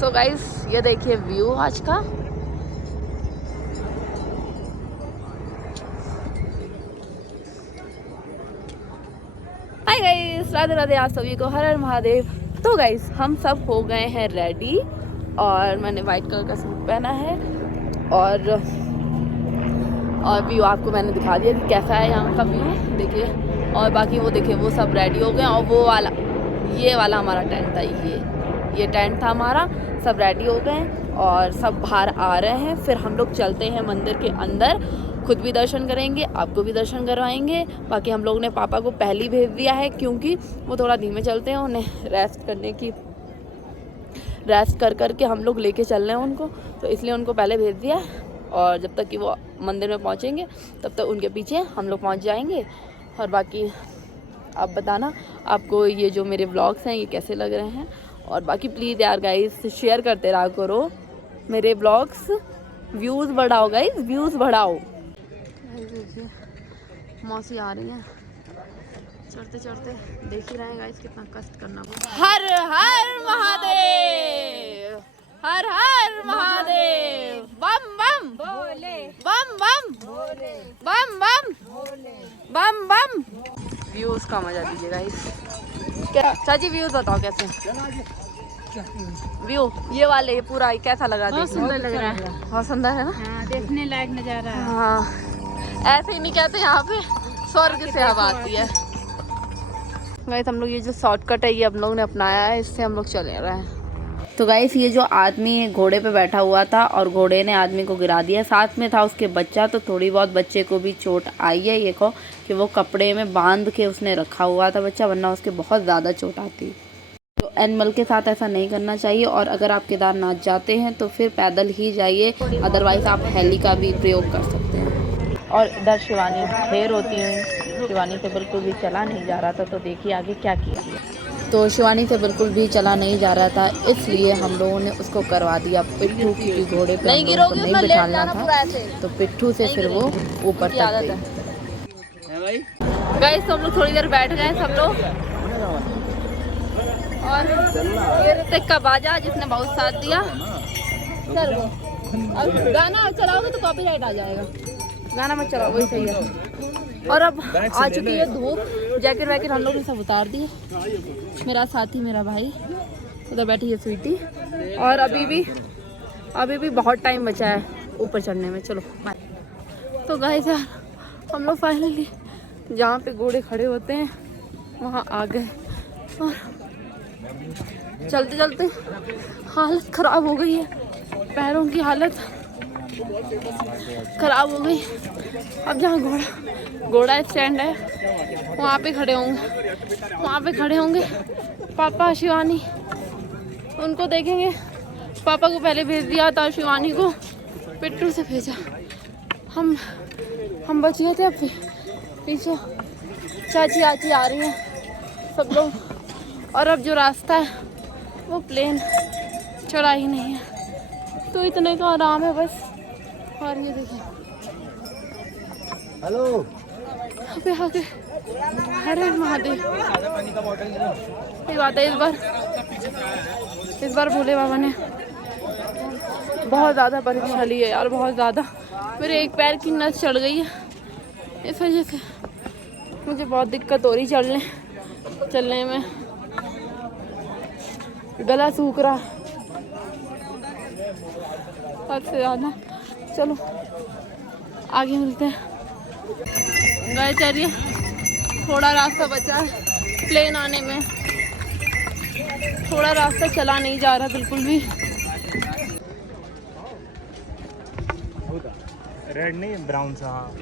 So guys ये देखिए view आज का। हाय गाइस, राधे राधे, आप सभी को हर हर महादेव। तो गाइस हम सब हो गए हैं रेडी और मैंने वाइट कलर का सूट पहना है और व्यू आपको मैंने दिखा दिया कि कैसा है यहाँ का व्यू, देखिए। और बाकी वो देखिए वो सब रेडी हो गए और वो वाला ये वाला हमारा टेंट था, ये टेंट था हमारा। सब रेडी हो गए और सब बाहर आ रहे हैं। फिर हम लोग चलते हैं मंदिर के अंदर, खुद भी दर्शन करेंगे, आपको भी दर्शन करवाएंगे। बाकी हम लोग ने पापा को पहले ही भेज दिया है क्योंकि वो थोड़ा धीमे चलते हैं, उन्हें रेस्ट कर के हम लोग लेके चल रहे हैं उनको, तो इसलिए उनको पहले भेज दिया है। और जब तक कि वो मंदिर में पहुंचेंगे तब तक उनके पीछे हम लोग पहुंच जाएंगे। और बाकी आप बताना आपको ये जो मेरे व्लॉग्स हैं ये कैसे लग रहे हैं। और बाकी प्लीज़ यार गाइस शेयर करते रहा करो मेरे व्लॉग्स, व्यूज़ बढ़ाओ गाइस, व्यूज़ बढ़ाओ। देखिए मौसी आ रही हैं, चढ़ते चढ़ते देख ही रहे हैं गाइस कितना कष्ट करना पड़ता है। हर हर महादेव, हर हर महादेव, बम बम भोले, बम बम भोले, बम बम भोले, बम बम। व्यूज का मजा लीजिए गाइस। क्या चाची व्यूज बताओ कैसे व्यू ये वाले, ये पूरा कैसा लगा? बहुत सुंदर लग रहा है, बहुत सुंदर है ना। हाँ, देखने लायक नजारा है। हाँ ऐसे ही नहीं कहते, यहाँ पे स्वर्ग से हवा आती है। गाइस हम लोग ये जो शॉर्टकट है ये हम लोग ने अपनाया है, इससे हम लोग चले रहे हैं। तो गाइस ये जो आदमी घोड़े पे बैठा हुआ था और घोड़े ने आदमी को गिरा दिया, साथ में था उसके बच्चा, तो थोड़ी बहुत बच्चे को भी चोट आई है। ये को कि वो कपड़े में बांध के उसने रखा हुआ था बच्चा, वरना उसके बहुत ज़्यादा चोट आती। तो एनिमल के साथ ऐसा नहीं करना चाहिए। और अगर आप केदारनाथ जाते हैं तो फिर पैदल ही जाइए, अदरवाइज आप हेली का भी प्रयोग कर सकते हैं। और इधर शिवानी ढेर होती हुई, शिवानी से बिल्कुल भी चला नहीं जा रहा था, तो देखिए आगे क्या किया। तो शिवानी से बिल्कुल भी चला नहीं जा रहा था, इसलिए हम लोगों ने उसको करवा दिया पिट्ठू, क्योंकि घोड़े पे हम लोगों को नहीं बिठाना था, तो पिट्ठू से फिर वो ऊपर तक गई। गाइस तो हम लोग थोड़ी देर बैठ गए सब लोग, और ये ऋतिक का बाजा जिसने बहुत साथ दिया। सर वो अब गाना चलाओगे तो कॉपीराइट आ जाएगा, गाना मत चलाओ, वही सही है। और अब आ चुकी है धूप, जैकेट वैकेट हम लोग ने सब उतार दिए। मेरा साथी मेरा भाई उधर बैठी है स्वीटी, और अभी भी बहुत टाइम बचा है ऊपर चढ़ने में। चलो बाय। तो गाइस यार हम लोग फाइनली जहाँ पे घोड़े खड़े होते हैं वहाँ आ गए, और चलते चलते हालत ख़राब हो गई है, पैरों की हालत ख़राब हो गई। अब जहाँ घोड़ा स्टैंड है वहाँ पे खड़े होंगे पापा शिवानी, उनको देखेंगे। पापा को पहले भेज दिया था, शिवानी को पिट्ठू से भेजा। हम बच गए थे। अब पीछे चाची आची आ रही हैं सब लोग, और अब जो रास्ता है वो प्लेन चढ़ाई नहीं है, तो इतने का आराम है बस। और ये देखिए हेलो अबे आगे हर हर महादेव। ये बात है इस बार भोले बाबा ने बहुत ज़्यादा परीक्षा ली है यार, बहुत ज़्यादा। मेरे एक पैर की नस चढ़ गई है, इस वजह से मुझे बहुत दिक्कत हो रही चलने में, गला सूख रहा हद से ज़्यादा। चलो आगे मिलते हैं। गए चलिए, थोड़ा रास्ता बचा है प्लेन आने में, थोड़ा रास्ता चला नहीं जा रहा बिल्कुल भी। रेड नहीं ब्राउन सा।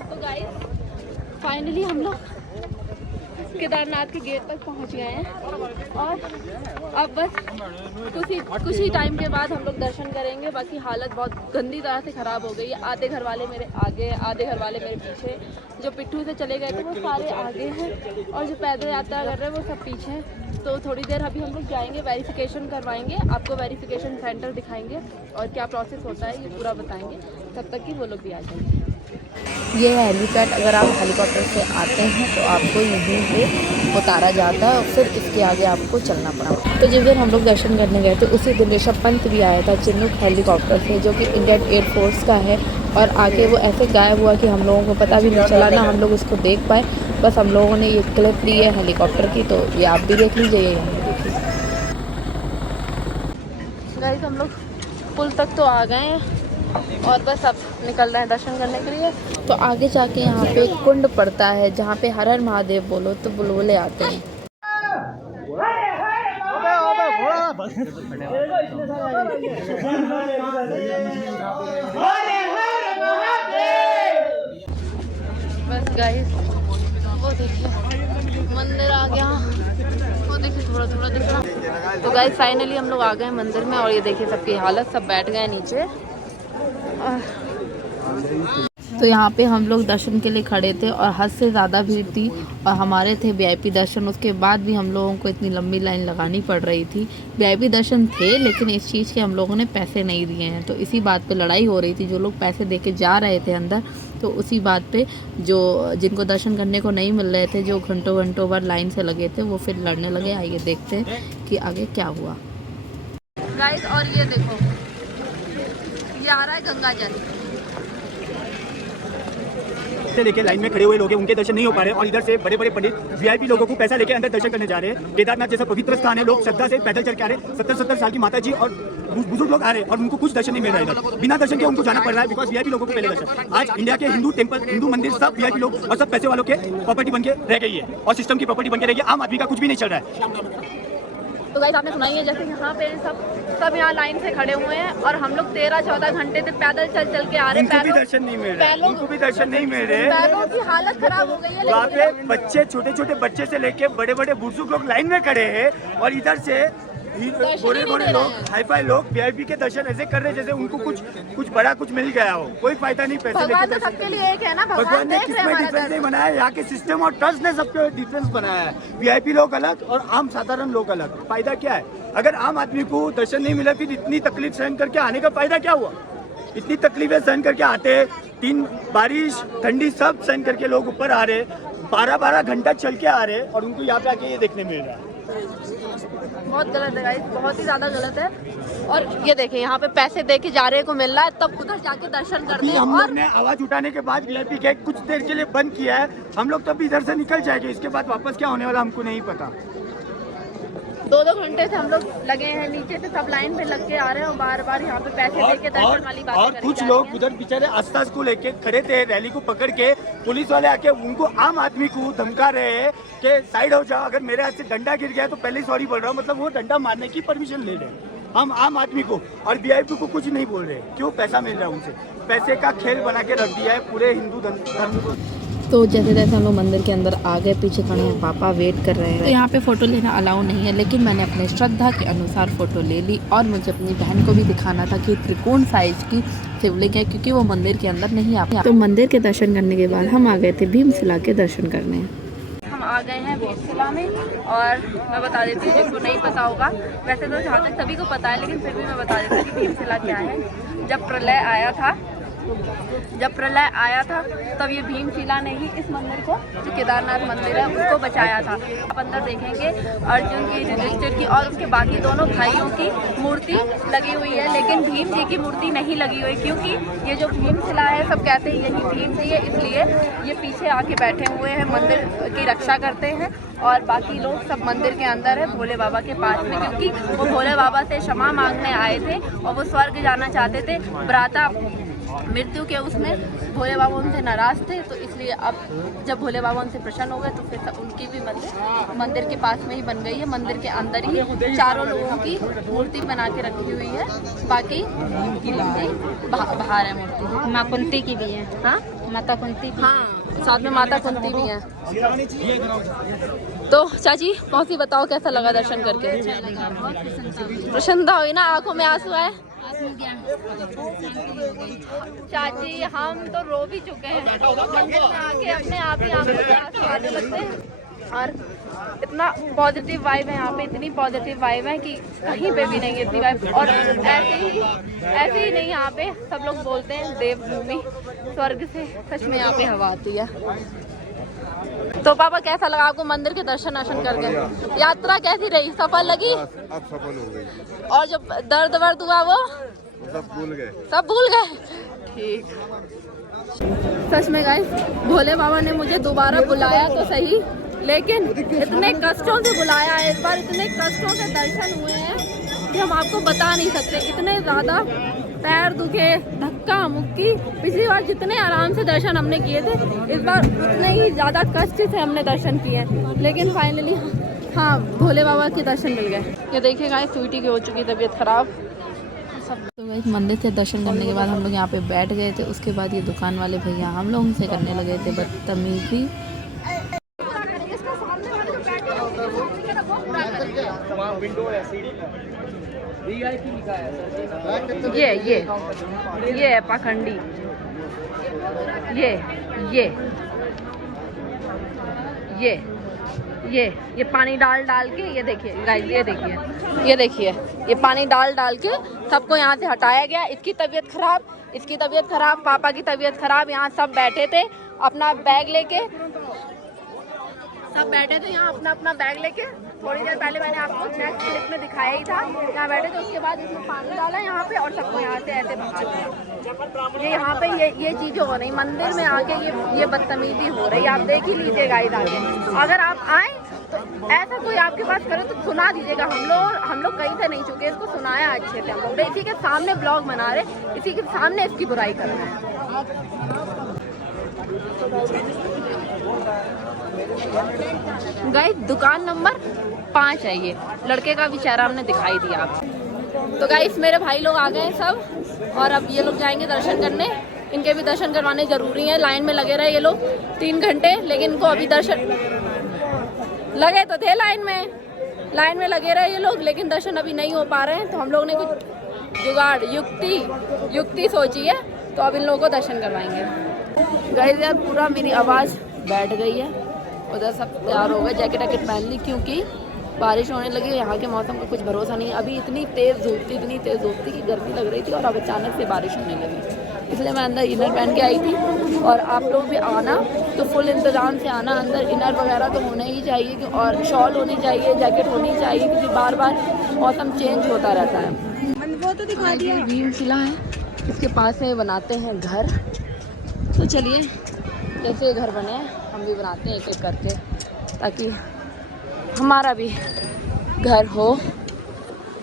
तो गाइस फाइनली हम लोग केदारनाथ के गेट तक पहुंच गए हैं, और अब बस कुछ ही टाइम के बाद हम लोग दर्शन करेंगे। बाकी हालत बहुत गंदी तरह से ख़राब हो गई है। आधे घर वाले मेरे आगे, आधे घर वाले मेरे पीछे। जो पिट्ठू से चले गए थे वो सारे आगे हैं, और जो पैदल यात्रा कर रहे हैं वो सब पीछे हैं। तो थोड़ी देर अभी हम लोग जाएंगे, वेरिफिकेशन करवाएंगे, आपको वेरिफिकेशन सेंटर दिखाएंगे और क्या प्रोसेस होता है ये पूरा बताएंगे, तब तक कि वो लोग भी आ जाएंगे। ये है हेलीपैड। अगर आप हेलीकॉप्टर से आते हैं तो आपको यहीं पे उतारा जाता है और फिर इसके आगे आपको चलना पड़ा। तो जिस दिन हम लोग दर्शन करने गए थे उसी दिन ऋषभ पंत भी आया था चिन्नूक हेलीकॉप्टर से, जो कि इंडियन एयरफोर्स का है। और आके वो ऐसे गायब हुआ कि हम लोगों को पता भी नहीं चला, ना हम लोग उसको देख पाए। बस हम लोगों ने ये क्लिप ली है हेलीकॉप्टर की, तो ये आप भी देख लीजिए। गाइस हम लोग पुल तक तो आ गए हैं और बस अब निकल रहे हैं दर्शन करने के लिए। तो आगे जाके यहाँ पे एक कुंड पड़ता है जहाँ पे हर हर महादेव बोलो तो बुलबुले आते हैं। बस गाइस वो देखिए मंदिर आ गया, वो देखिए थोड़ा थोड़ा दिख रहा। तो गाइस फाइनली हम लोग आ गए मंदिर में और ये देखिए सबकी हालत, सब बैठ गए नीचे। तो यहाँ पे हम लोग दर्शन के लिए खड़े थे और हद से ज़्यादा भीड़ थी और हमारे थे वीआईपी दर्शन। उसके बाद भी हम लोगों को इतनी लंबी लाइन लगानी पड़ रही थी। वीआईपी दर्शन थे लेकिन इस चीज़ के हम लोगों ने पैसे नहीं दिए हैं, तो इसी बात पे लड़ाई हो रही थी। जो लोग पैसे दे के जा रहे थे अंदर, तो उसी बात पे जो जिनको दर्शन करने को नहीं मिल रहे थे, जो घंटों घंटों भर लाइन से लगे थे, वो फिर लड़ने लगे। आइए देखते हैं कि आगे क्या हुआ। गाइस और ये देखो, ये आ रहा है गंगा जल। लेके लाइन में खड़े हुए लोग हैं, उनके दर्शन नहीं हो पा रहे और इधर से बड़े बड़े पंडित वीआईपी लोगों को पैसा लेके अंदर दर्शन करने जा रहे हैं। केदारनाथ जैसा पवित्र स्थान है, लोग श्रद्धा से पैदल चल के आ रहे हैं। 70-70 साल की माता जी और बुजुर्ग लोग आ रहे हैं और उनको कुछ दर्शन नहीं मिल रहा है। इधर बिना दर्शन के उनको जाना पड़ रहा है, बिकॉज वीआईपी लोगों को पहले दर्शन। आज इंडिया के हिंदू टेम्पल, हिंदू मंदिर सब वीआईपी लोग और सब पैसे वालों के प्रॉपर्टी बन के रह गई है और सिस्टम की प्रॉपर्टी बन के रह गई। आम आदमी का कुछ भी नहीं चल रहा है। तो गाइस आपने सुना ही है, जैसे यहाँ पे सब यहाँ लाइन से खड़े हुए हैं और हम लोग 13-14 घंटे से पैदल चल के आ रहे हैं। उनको भी दर्शन नहीं मिल रहा है, उनको भी दर्शन नहीं मिल रहे। पैरों की हालत खराब हो गई है। वहाँ पे बच्चे, छोटे छोटे बच्चे से लेके बड़े बड़े बुजुर्ग लोग लाइन में खड़े हैं और इधर से बड़े बड़े लोग, हाई फाई लोग वीआईपी के दर्शन ऐसे कर रहे हैं जैसे उनको कुछ बड़ा कुछ मिल गया हो। कोई फायदा नहीं पैसे लेके। भगवान तो सबके लिए एक है ना, भगवान ने किसमें डिफरेंस नहीं बनाया, यहाँ के सिस्टम और ट्रस्ट ने सबके डिफरेंस बनाया है। वीआईपी लोग अलग और आम साधारण लोग अलग। फायदा क्या है? अगर आम आदमी को दर्शन नहीं मिला फिर इतनी तकलीफ सहन करके आने का फायदा क्या हुआ? इतनी तकलीफें सहन करके आते हैं, 3 बारिश ठंडी सब सहन करके लोग ऊपर आ रहे, 12-12 घंटा चल के आ रहे और उनको यहाँ पे आके ये देखने मिल रहा है। बहुत गलत है गाइस, बहुत ही ज्यादा गलत है। और ये देखिए यहाँ पे पैसे दे के जा रहे को मिल रहा है, तब उधर जाके दर्शन करते हैं। हम लोग ने आवाज उठाने के बाद वीआईपी गेट कुछ देर के लिए बंद किया है, हम लोग तब इधर से निकल जाएंगे। इसके बाद वापस क्या होने वाला हमको नहीं पता। 2-2 घंटे से हम लोग लगे हैं नीचे से, सब लाइन पे लग के आ रहे हैं और बार-बार यहाँ पे पैसे दे के दर्शन वाली बातें और कुछ लोग उधर बेचारे आस्था को लेके खड़े थे, रैली को पकड़ के पुलिस वाले आके उनको, आम आदमी को धमका रहे हैं कि साइड हो जाओ, अगर मेरे हाथ से डंडा गिर गया तो पहले सॉरी बोल रहा हूँ। मतलब वो डंडा मारने की परमिशन ले रहे हैं हम आम आदमी को, और वीआईपी को कुछ नहीं बोल रहे। क्यों? पैसा मिल रहा है उनसे। पैसे का खेल बना के रख दिया है पूरे हिंदू धर्म को। तो जैसे जैसे हम लोग मंदिर के अंदर आ गए, पीछे खड़े हैं पापा, वेट कर रहे हैं। तो यहाँ पे फ़ोटो लेना अलाउ नहीं है, लेकिन मैंने अपने श्रद्धा के अनुसार फ़ोटो ले ली और मुझे अपनी बहन को भी दिखाना था कि त्रिकोण साइज की शिवलिंग है, क्योंकि वो मंदिर के अंदर नहीं आ पाया। तो मंदिर के दर्शन करने के बाद हम आ गए थे भीमशिला के दर्शन करने। हम आ गए हैं भीमशिला में और मैं बता देती हूँ जिसको नहीं पता होगा, वैसे तो जहाँ तक सभी को पता है, लेकिन फिर भी मैं बता देती हूँ कि भीमशिला क्या है। जब प्रलय आया था तब ये भीमशिला ने ही इस मंदिर को, जो केदारनाथ मंदिर है, उसको बचाया था। आप अंदर देखेंगे अर्जुन की, युधिष्ठिर की और उसके बाकी दोनों भाइयों की मूर्ति लगी हुई है, लेकिन भीम जी की मूर्ति नहीं लगी हुई, क्योंकि ये जो भीमशिला है सब कहते हैं यही भीम जी है, इसलिए ये पीछे आके बैठे हुए हैं, मंदिर की रक्षा करते हैं और बाकी लोग सब मंदिर के अंदर है भोले बाबा के पास में, क्योंकि वो भोले बाबा से क्षमा मांगने आए थे और वो स्वर्ग जाना चाहते थे। भ्राता मृत्यु के उसमें भोले बाबा उनसे नाराज थे, तो इसलिए अब जब भोले बाबा उनसे प्रसन्न हो गए तो फिर उनकी भी मंदिर के पास में ही बन गई है। मंदिर के अंदर ही चारों लोगों की मूर्ति बना के रखी हुई है, बाकी बाहर है मूर्ति। माँ कुंती की भी है। हाँ, माता कुंती भी। हाँ, साथ में माता कुंती भी है। तो चाची मौसी बताओ कैसा लगा दर्शन करके? प्रसन्नता हुई ना, आंखों में आंसू आए? चाची हम तो रो भी चुके हैं, मंदिर में आके अपने आप ही आंखों में आंसू आने लगते हैं। और इतना पॉजिटिव वाइब है यहाँ पे, इतनी पॉजिटिव वाइब है कि कहीं पे भी नहीं है इतनी वाइब। और ऐसे ही नहीं, यहाँ पे सब लोग बोलते हैं देवभूमि, स्वर्ग से सच में यहाँ पे हवा आती है। तो पापा कैसा लगा आपको मंदिर के दर्शन करके? यात्रा कैसी रही, सफल लगी? अब सफल हो गई। और जो दर्द वर्द हुआ वो सब भूल गए। सब भूल गए। ठीक। सच में गाइस, भोले बाबा ने मुझे दोबारा बुलाया तो सही, लेकिन इतने कष्टों से बुलाया है इस बार, इतने कष्टों से दर्शन हुए हैं कि हम आपको बता नहीं सकते। इतने ज़्यादा पैर दुखे, धक्का मुक्की। पिछली बार जितने आराम से दर्शन हमने किए थे, इस बार उतने ही ज़्यादा कष्ट से हमने दर्शन किए, लेकिन फाइनली हाँ भोले बाबा के दर्शन मिल गए। ये देखिए गाइस, स्वीटी की हो चुकी तबीयत खराब। सब तो गाइस मंदिर से दर्शन करने के बाद हम लोग यहाँ पे बैठ गए थे। उसके बाद ये दुकान वाले भैया हम लोग से करने लगे थे बदतमीजी। ये है पाखंडी, ये पानी डाल के, ये देखिए गाइस, ये देखिए ये पानी डाल के सबको यहाँ से हटाया गया। इसकी तबीयत खराब, पापा की तबीयत खराब। यहाँ सब बैठे थे अपना बैग लेके, यहाँ अपना बैग लेके। थोड़ी देर पहले मैंने आपको नेक्स्ट क्लिप में दिखाया ही था, यहाँ बैठे थे। उसके बाद इसमें पानी डाला यहाँ पे और सबको यहाँ से ऐसे भगा दिया। ये यहाँ पे ये चीज़ें हो रही, मंदिर में आके ये बदतमीजी हो रही, आप देख ही लीजिएगा। आगे अगर आप आए तो ऐसा कोई आपके पास करे तो सुना दीजिएगा। हम लोग कहीं से नहीं चुके, इसको सुनाया अच्छे से। हम लोग इसी के सामने ब्लॉग बना रहे, इसी के सामने इसकी बुराई कर रहे हैं। गाइस दुकान नंबर 5 है ये, लड़के का भी चेहरा हमने दिखाई दिया आपको। तो गाइस मेरे भाई लोग आ गए हैं सब, और अब ये लोग जाएंगे दर्शन करने। इनके भी दर्शन करवाने ज़रूरी है। लाइन में लगे रहे ये लोग 3 घंटे, लेकिन इनको अभी दर्शन लगे तो थे लाइन में लगे रहे ये लोग, लेकिन दर्शन अभी नहीं हो पा रहे हैं। तो हम लोग ने कुछ जुगाड़ युक्ति सोची है, तो अब इन लोगों को दर्शन करवाएंगे। गाइस यार पूरा मेरी आवाज़ बैठ गई है। उधर सब तैयार हो गए, जैकेट पहन ली, क्योंकि बारिश होने लगी। यहाँ के मौसम का कुछ भरोसा नहीं है। अभी इतनी तेज़ धूप थी कि गर्मी लग रही थी, और अब अचानक से बारिश होने लगी। इसलिए मैं अंदर इनर पहन के आई थी। और आप लोग भी आना तो फुल इंतज़ाम से आना। अंदर इनर वगैरह तो होना ही चाहिए, और शॉल होनी चाहिए, जैकेट होनी चाहिए, क्योंकि बार बार मौसम चेंज होता रहता है। वो तो दिखा दिया, भीमशिला है, इसके पास में बनाते हैं घर। तो चलिए जैसे घर बने हम भी बनाते हैं एक एक करके, ताकि हमारा भी घर हो।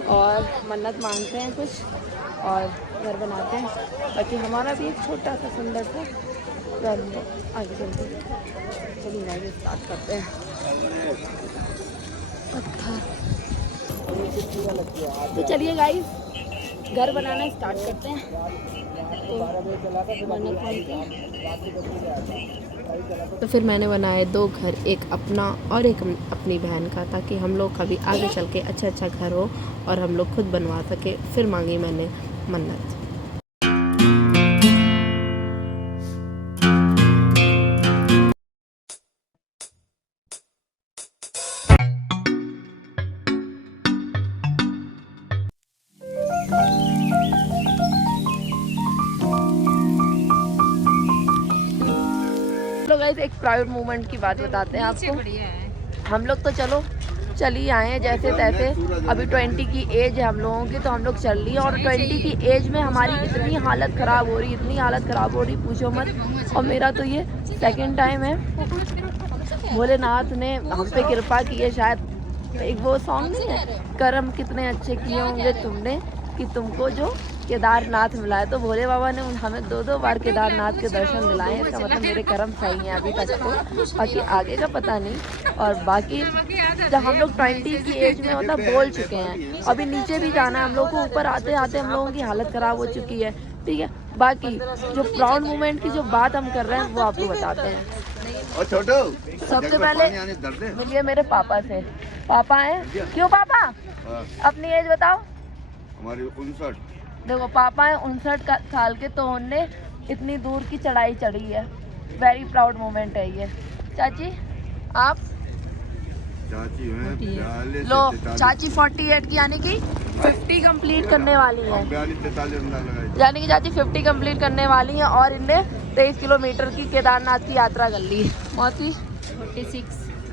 और मन्नत मांगते हैं कुछ और घर बनाते हैं, ताकि हमारा भी एक छोटा सा सुंदर सा घर हो। आगे चलते चलिए स्टार्ट करते हैं। तो चलिए गाइस घर बनाना स्टार्ट करते हैं। तो फिर मैंने बनाए 2 घर, एक अपना और एक अपनी बहन का, ताकि हम लोग का भी आगे चल के अच्छा घर हो और हम लोग खुद बनवा सके। फिर मांगी मैंने मन्नत। एक प्राइवेट मूवमेंट की बात बताते हैं आपको। हम लोग तो चल ही आए हैं जैसे तैसे। अभी 20 की एज है हम लोगों की, तो हम लोग चल रही है। और 20 की एज में हमारी इतनी हालत ख़राब हो रही, पूछो मत। और मेरा तो ये 2nd टाइम है। भोलेनाथ ने हम पे कृपा की है। शायद एक वो सॉन्ग नहीं है, कर्म कितने अच्छे किए होंगे तुमने कि तुमको जो केदारनाथ मिला है। तो भोले बाबा ने हमें 2 बार केदारनाथ के दर्शन दिलाए। इसका मतलब मेरे कर्म सही हैं अभी तक तो, बाकी आगे का पता नहीं। और बाकी जब हम लोग 20 की एज में मतलब बोल चुके हैं, अभी नीचे भी जाना है हम लोग को। ऊपर आते आते हम लोगों की हालत ख़राब हो चुकी है, ठीक है। बाकी जो प्राउड मोमेंट की जो बात हम कर रहे हैं वो आपको बताते हैं। सबसे पहले मिलिए मेरे पापा से। पापा हैं, क्यों पापा अपनी एज बताओ। हमारी 59। देखो पापा है 59 साल के, तो उनने इतनी दूर की चढ़ाई चढ़ी है। वेरी प्राउड मोमेंट है ये। चाची आप चाची हैं 42 लो से 43 चाची 48 की यानी कि 50 कंप्लीट करने वाली है। 42 43 अंदाज लगाई। यानी कि चाची 50 कंप्लीट करने वाली हैं और इनने 23 किलोमीटर की केदारनाथ की यात्रा कर ली। मौसी 46।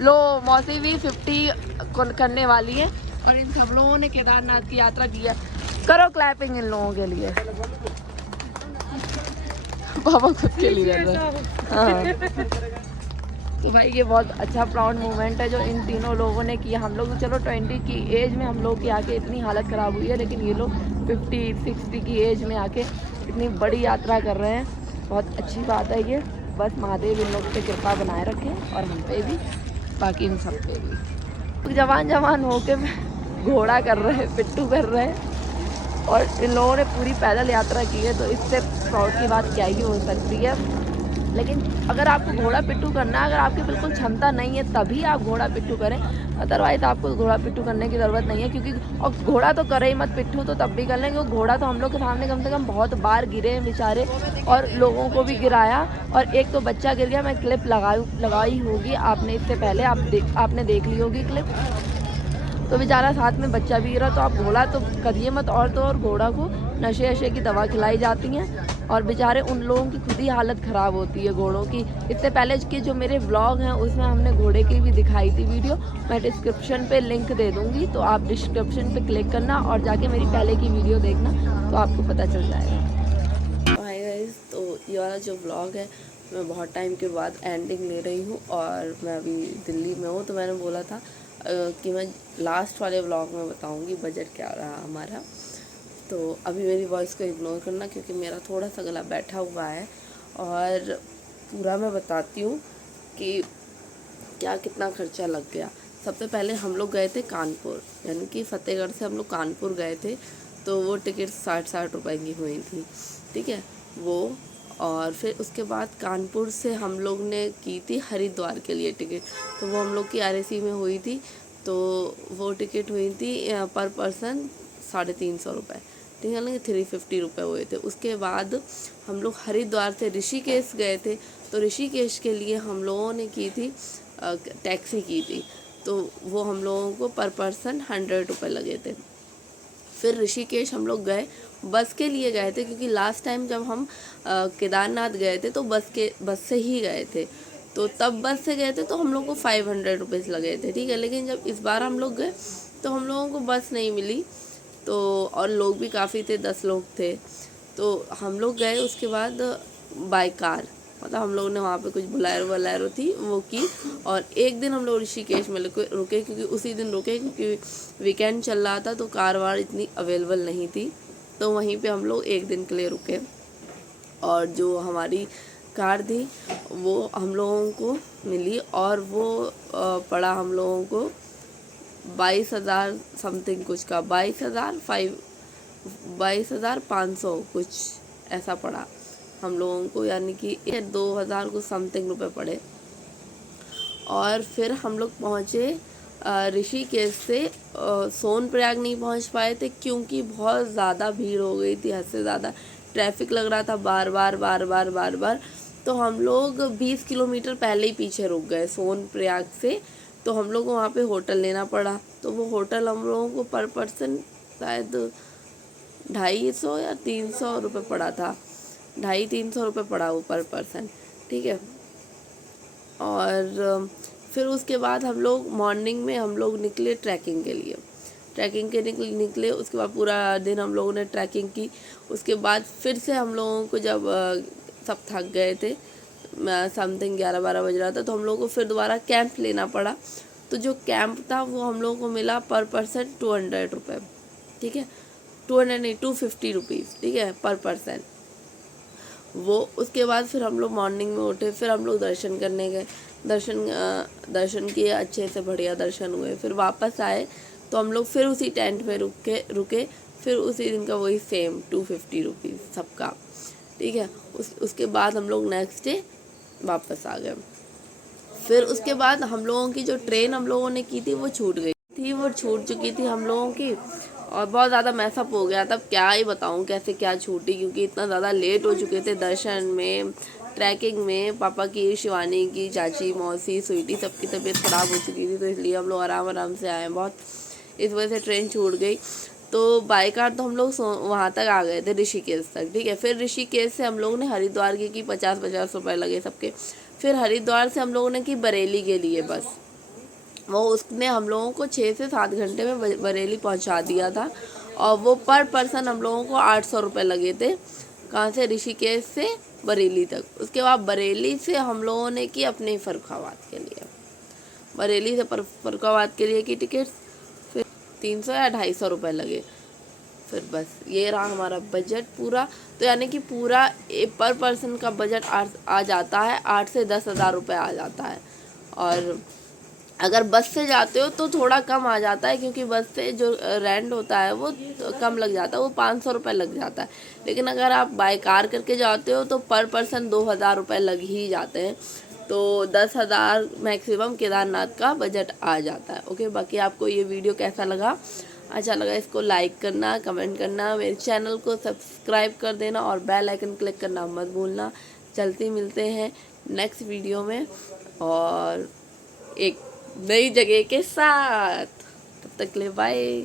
लो मौसी भी 50 करने वाली है और इन सब लोगों ने केदारनाथ की यात्रा की है। करो क्लैपिंग इन लोगों के लिए। पापा खुद के लिए कर रहे हैं। हाँ। तो भाई ये बहुत अच्छा प्राउड मोमेंट है जो इन तीनों लोगों ने किया। हम लोग तो चलो 20 की एज में हम लोग की आके इतनी हालत ख़राब हुई है, लेकिन ये लोग 50-60 की एज में आके इतनी बड़ी यात्रा कर रहे हैं। बहुत अच्छी बात है ये। बस महादेव इन लोग पे कृपा बनाए रखें और हम पे भी, बाकी इन सब पे भी। जवान जवान होके घोड़ा कर रहे हैं, पिट्ठू कर रहे हैं और इन लोगों ने पूरी पैदल यात्रा की है, तो इससे प्राउड की बात क्या ही हो सकती है। लेकिन अगर आपको घोड़ा पिट्ठू करना है, अगर आपकी बिल्कुल क्षमता नहीं है तभी आप घोड़ा पिट्ठू करें, अदरवाइज आपको घोड़ा पिट्ठू करने की ज़रूरत नहीं है। क्योंकि और घोड़ा तो करे ही मत, पिट्ठू तो तब भी कर लेंगे। घोड़ा तो हम लोग के सामने कम से कम बहुत बार गिरे हैं बेचारे और लोगों को भी गिराया और एक तो बच्चा गिर गया। मैं क्लिप लगाई होगी आपने इससे पहले, आपने देख ली होगी क्लिप। तो बेचारा साथ में बच्चा भी गिरा। तो आप घोड़ा तो करिए मत। और तो और घोड़ा को नशे की दवा खिलाई जाती हैं और बेचारे उन लोगों की खुद ही हालत ख़राब होती है घोड़ों की। इससे पहले के जो मेरे व्लॉग हैं उसमें हमने घोड़े की भी दिखाई थी वीडियो, मैं डिस्क्रिप्शन पे लिंक दे दूँगी, तो आप डिस्क्रिप्शन पे क्लिक करना और जाके मेरी पहले की वीडियो देखना, तो आपको पता चल जाएगा। हाय गाइस, तो ये वाला जो व्लॉग है मैं बहुत टाइम के बाद एंडिंग ले रही हूँ और मैं अभी दिल्ली में हूँ। तो मैंने बोला था कि मैं लास्ट वाले व्लॉग में बताऊँगी बजट क्या रहा हमारा। तो अभी मेरी वॉइस को इग्नोर करना क्योंकि मेरा थोड़ा सा गला बैठा हुआ है और पूरा मैं बताती हूँ कि क्या कितना खर्चा लग गया। सबसे पहले हम लोग गए थे कानपुर, यानी कि फ़तेहगढ़ से हम लोग कानपुर गए थे। तो वो टिकट 60 रुपए की हुई थी, ठीक है वो। और फिर उसके बाद कानपुर से हम लोग ने की थी हरिद्वार के लिए टिकट, तो वो हम लोग की RAC में हुई थी। तो वो टिकट हुई थी पर पर्सन 350 रुपये, ठीक है ना, 350 रुपये हुए थे। उसके बाद हम लोग हरिद्वार से ऋषिकेश गए थे। तो ऋषिकेश के लिए हम लोगों ने की थी टैक्सी की थी, तो वो हम लोगों को पर पर्सन 100 रुपये लगे थे। फिर ऋषिकेश हम लोग गए, बस के लिए गए थे क्योंकि लास्ट टाइम जब हम केदारनाथ गए थे तो बस से ही गए थे। तो तब बस से गए थे तो हम लोग को 500 रुपीज़ लगे थे, ठीक है। लेकिन जब इस बार हम लोग गए तो हम लोगों को बस नहीं मिली, तो और लोग भी काफ़ी थे, 10 लोग थे। तो हम लोग गए उसके बाद बाय कार, मतलब हम लोगों ने वहाँ पे कुछ बोलेरो थी वो की। और एक दिन हम लोग ऋषिकेश में रुके क्योंकि उसी दिन रुके क्योंकि वीकेंड चल रहा था, तो कार वार इतनी अवेलेबल नहीं थी। तो वहीं पे हम लोग एक दिन के लिए रुके और जो हमारी कार थी वो हम लोगों को मिली और वो पड़ा हम लोगों को 22,000 समथिंग कुछ का, 22,500 कुछ ऐसा पड़ा हम लोगों को, यानी कि 2,000 कुछ समथिंग रुपए पड़े। और फिर हम लोग पहुँचे ऋषिकेश से सोनप्रयाग नहीं पहुँच पाए थे क्योंकि बहुत ज़्यादा भीड़ हो गई थी, हद से ज़्यादा ट्रैफिक लग रहा था बार बार। तो हम लोग 20 किलोमीटर पहले ही पीछे रुक गए सोनप्रयाग से। तो हम लोग को वहाँ पे होटल लेना पड़ा। तो वो होटल हम लोगों को पर पर्सन शायद 250 या 300 रुपये पड़ा था, 250-300 रुपये पड़ा वो पर पर्सन, ठीक है। और फिर उसके बाद हम लोग मॉर्निंग में हम लोग निकले ट्रैकिंग के लिए, निकले। उसके बाद पूरा दिन हम लोगों ने ट्रैकिंग की। उसके बाद फिर से हम लोगों को जब सब थक गए थे, समथिंग 11-12 बज रहा था, तो हम लोगों को फिर दोबारा कैंप लेना पड़ा। तो जो कैंप था वो हम लोगों को मिला पर पर्सन 200 रुपये, ठीक है, 200 नहीं 250 रुपीज़, ठीक है, पर पर्सन वो। उसके बाद फिर हम लोग मॉर्निंग में उठे, फिर हम लोग दर्शन करने गए, दर्शन किए, अच्छे से बढ़िया दर्शन हुए। फिर वापस आए तो हम लोग फिर उसी टेंट में रुके। फिर उसी दिन का वही सेम 250 रुपीज़ सबका, ठीक है। उसके बाद हम लोग नेक्स्ट डे वापस आ गए। फिर उसके बाद हम लोगों की जो ट्रेन हम लोगों ने की थी वो छूट गई थी, वो छूट चुकी थी हम लोगों की और बहुत ज़्यादा मैसअप हो गया। तब क्या ही बताऊँ कैसे क्या छूटी, क्योंकि इतना ज़्यादा लेट हो चुके थे दर्शन में, ट्रैकिंग में पापा की, शिवानी की, चाची, मौसी, स्वीटी सबकी तबीयत ख़राब हो चुकी थी, तो इसलिए हम लोग आराम आराम से आए बहुत, इस वजह से ट्रेन छूट गई। तो बाई कार तो हम लोग वहाँ तक आ गए थे, ऋषिकेश तक, ठीक है। फिर ऋषिकेश से हम लोगों ने हरिद्वार की 50-50 रुपये लगे सबके। फिर हरिद्वार से हम लोगों ने की बरेली के लिए बस, वो उसने हम लोगों को 6 से 7 घंटे में बरेली पहुंचा दिया था, और वो पर पर्सन हम लोगों को 800 रुपये लगे थे, कहाँ से, ऋषिकेश से बरेली तक। उसके बाद बरेली से हम लोगों ने की अपने फर्रुखाबाद के लिए, बरेली से फर्रुखाबाद के लिए की टिकट, फिर 300 या 250 रुपये लगे। फिर बस ये रहा हमारा बजट पूरा। तो यानी कि पूरा पर पर्सन का बजट आ जाता है 8 से 10 हज़ार रुपये आ जाता है। और अगर बस से जाते हो तो थोड़ा कम आ जाता है, क्योंकि बस से जो रेंट होता है वो कम लग जाता है, वो 500 रुपये लग जाता है। लेकिन अगर आप बाय कार करके जाते हो तो पर पर्सन 2000 रुपये लग ही जाते हैं, तो 10,000 मैक्सिमम केदारनाथ का बजट आ जाता है। ओके, बाकी आपको ये वीडियो कैसा लगा, अच्छा लगा इसको लाइक करना, कमेंट करना, मेरे चैनल को सब्सक्राइब कर देना और बेल आइकन क्लिक करना मत भूलना। जल्दी मिलते हैं नेक्स्ट वीडियो में और एक नई जगह के साथ, तब तक के लिए बाय।